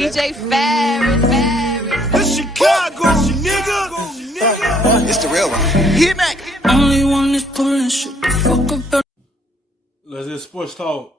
DJ Ferris. It's Chicago, nigga. It's the real one. Hit me. Only one is pulling shit the fuck up. Let's get sports talk.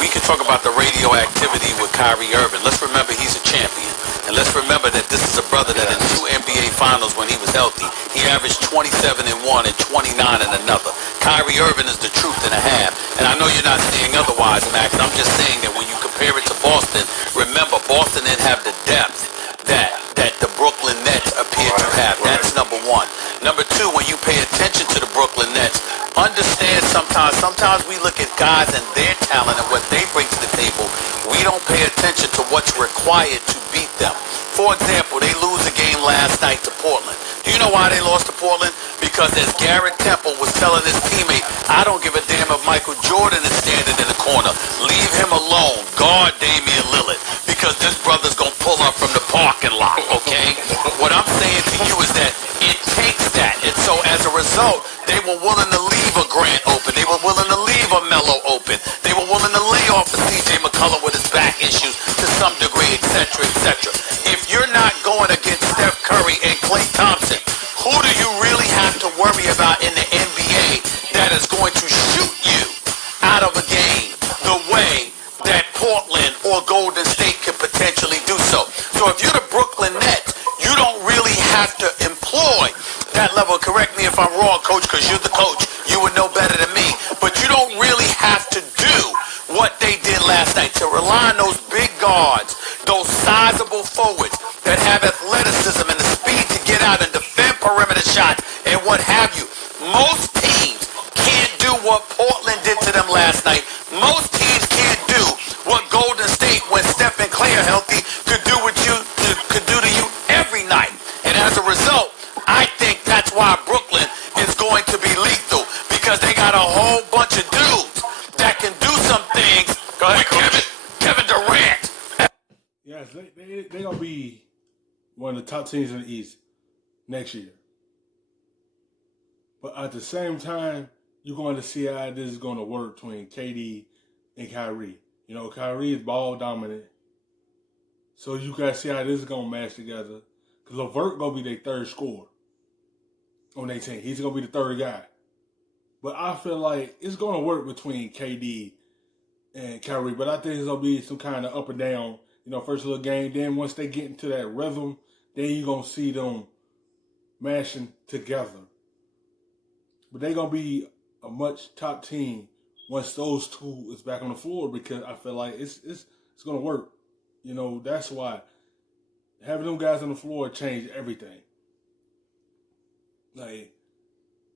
We can talk about the radioactivity with Kyrie Irving. Let's remember he's a champion. And let's remember that this is a brother that in 2 NBA finals when he was healthy, he averaged 27 in one and 29 in another. Kyrie Irving is the truth and a half. And I know you're not saying otherwise, Max. I'm just saying that when you compare it to Boston, remember Boston didn't have the depth that the Brooklyn Nets appear to have. That's number one. Number two, when you pay attention to the Brooklyn Nets, understand sometimes we look at guys and their talent and what they bring to the table. We don't pay attention to what's required to beat them. For example, they lose a game last night to Portland. Do you know why they lost to Portland? Because as Garrett Temple was telling his teammate, I don't give a damn if Michael Jordan is standing in the corner. Leave him alone. Guard Damian Lillard. Because this brother's going to pull up from the parking lot, okay? What I'm saying to you is that it takes that. And so as a result, they were willing to leave a Grant open. They were willing to leave a Melo open. They were willing to lay off a C.J. McCollum with his back issues to some degree, etc., etc. If you're not going against Steph Curry and Klay Thompson, who do you really have to worry about in the NBA that is going to shoot you out of a game the way that Portland or Golden State could potentially do so? So if you're the Brooklyn Nets, you don't really have to employ that level. Correct me if I'm wrong, Coach, because you're the coach. You would know better than me. But you don't really have to do what they did last night, to rely on those big guards, those sizable forwards that have athleticism and the speed to get out and defend perimeter shots and what have you. Most teams can't do what Portland did to them last night. Most teams can't do what Golden State, when Steph and Klay are healthy, could do to you every night. And as a result, I think that's why Brooklyn is going to be lethal, because they got a whole bunch of dudes that can do some things. Go ahead, Kevin Durant. Yes, they're going to be one of the top teams in the East next year. But at the same time, you're going to see how this is going to work between KD and Kyrie. You know, Kyrie is ball dominant. So you got to see how this is going to match together. Because LeVert going to be their third scorer on their team. He's going to be the third guy. But I feel like it's going to work between KD and Kyrie. But I think it's going to be some kind of up and down. You know, first little game. Then once they get into that rhythm, then you're going to see them mashing together. But they're going to be a much top team once those two is back on the floor, because I feel like it's going to work. You know, that's why having them guys on the floor changed everything. Like,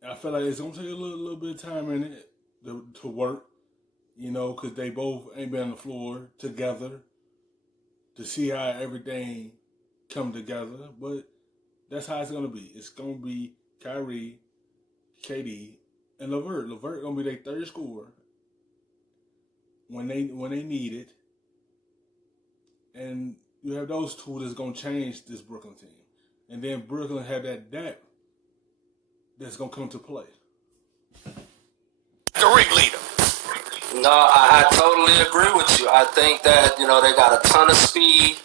I feel like it's going to take a little bit of time in it to work, you know, because they both ain't been on the floor together to see how everything come together. But that's how it's going to be. It's going to be Kyrie, KD, and LeVert. LeVert going to be their third scorer when they need it. And you have those two that's going to change this Brooklyn team. And then Brooklyn have that depth that's going to come to play. The ringleader. No, I totally agree with you. I think that, you know, they got a ton of speed.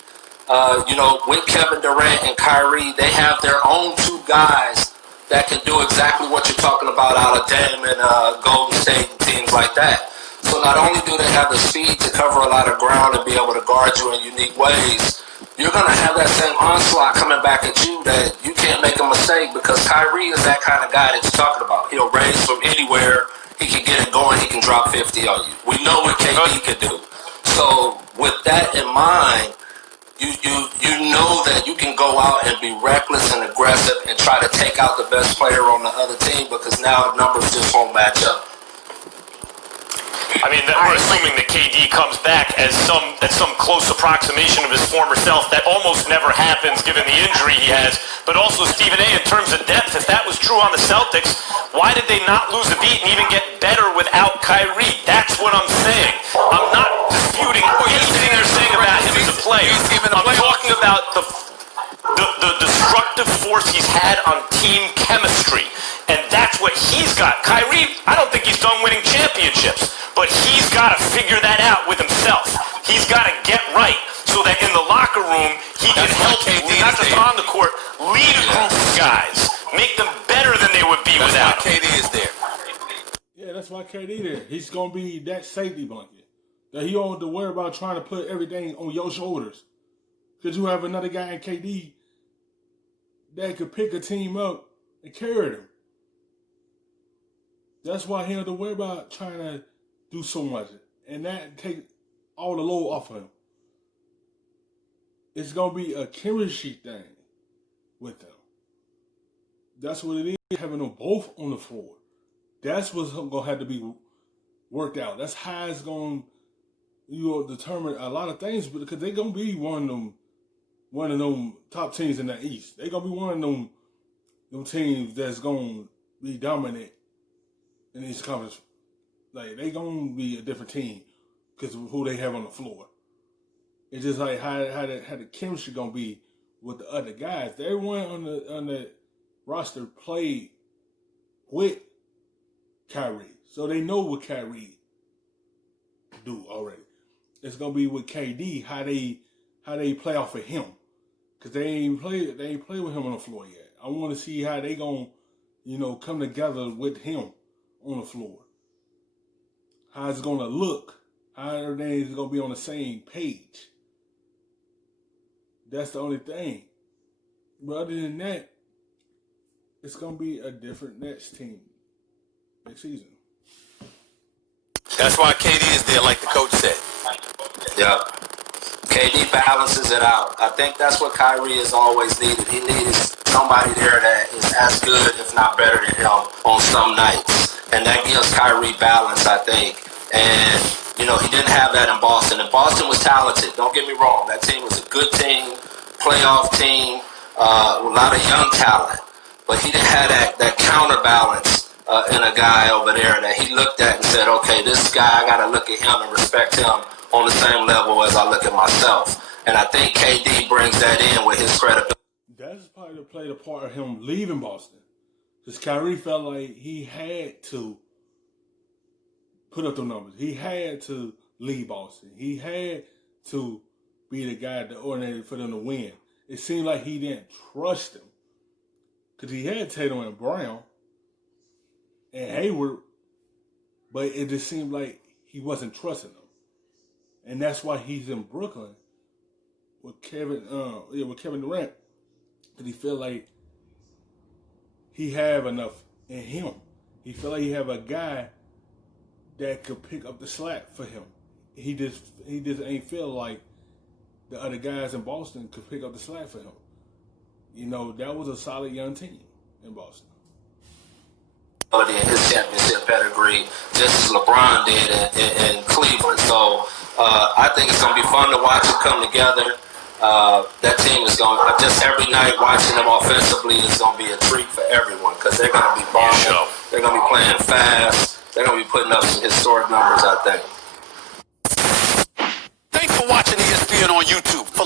You know, with Kevin Durant and Kyrie, they have their own two guys that can do exactly what you're talking about out of Dame and Golden State and teams like that. So not only do they have the speed to cover a lot of ground and be able to guard you in unique ways, you're going to have that same onslaught coming back at you that you can't make a mistake, because Kyrie is that kind of guy that you're talking about. He'll raise from anywhere. He can get it going. He can drop 50 on you. We know what KD can do. So with that in mind, you know that you can go out and be reckless and aggressive and try to take out the best player on the other team, because now numbers just won't match up. I mean, we're assuming that KD comes back as some close approximation of his former self. That almost never happens given the injury he has. But also, Stephen A., in terms of depth, if that was true on the Celtics, why did they not lose a beat and even get better without Kyrie? That's what I'm saying. I'm not disputing what you're sitting there saying about him as a player. I'm talking about the destructive force he's had on team chemistry. And that's what he's got. Kyrie, I don't think he's done winning championships, but he's got to figure that out with himself. He's got to get right so that in the locker room he can help, not just on the court, lead a group of guys, make them better than they would be without him. KD is there. Yeah, that's why KD there. He's gonna be that safety blanket that he don't have to worry about trying to put everything on your shoulders. Because you have another guy in KD that could pick a team up and carry them. That's why he don't have to worry about trying to do so much. And that take all the load off of him. It's going to be a chemistry thing with them. That's what it is, having them both on the floor. That's what's going to have to be worked out. That's how it's going to determine a lot of things, because they're going to be one of them top teams in the East. They're going to be one of them teams that's going to be dominant in these conference. Like, they going to be a different team because of who they have on the floor. It's just like how the chemistry going to be with the other guys. Everyone on the roster played with Kyrie, so they know what Kyrie do already. It's going to be with KD, how they play off of him. Because they ain't play with him on the floor yet. I want to see how they going to, come together with him on the floor. How it's going to look. How everything's going to be on the same page. That's the only thing. But other than that, it's going to be a different Nets team next season. That's why KD is there, like the coach said. Yeah. KD balances it out. I think that's what Kyrie has always needed. He needs somebody there that is as good, if not better than him on some nights. And that gives Kyrie balance, I think. And, he didn't have that in Boston. And Boston was talented. Don't get me wrong. That team was a good team, playoff team, a lot of young talent. But he didn't have that counterbalance in a guy over there that he looked at and said, okay, this guy, I got to look at him and respect him on the same level as I look at myself. And I think KD brings that in with his credibility. That's probably played a part of him leaving Boston. Because Kyrie felt like he had to put up the numbers. He had to lead Boston. He had to be the guy that ordinated for them to win. It seemed like he didn't trust them. Because he had Tatum and Brown and Hayward, but it just seemed like he wasn't trusting them. And that's why he's in Brooklyn with Kevin Durant. Because he feel like he have enough in him. He feel like he have a guy that could pick up the slack for him. He just ain't feel like the other guys in Boston could pick up the slack for him. That was a solid young team in Boston. In his championship pedigree, just as LeBron did in Cleveland. So I think it's going to be fun to watch them come together. That team is going to, just every night watching them offensively is going to be a treat for everyone because they're going to be balling. They're going to be playing fast. They're going to be putting up some historic numbers, I think. Thanks for watching ESPN on YouTube. For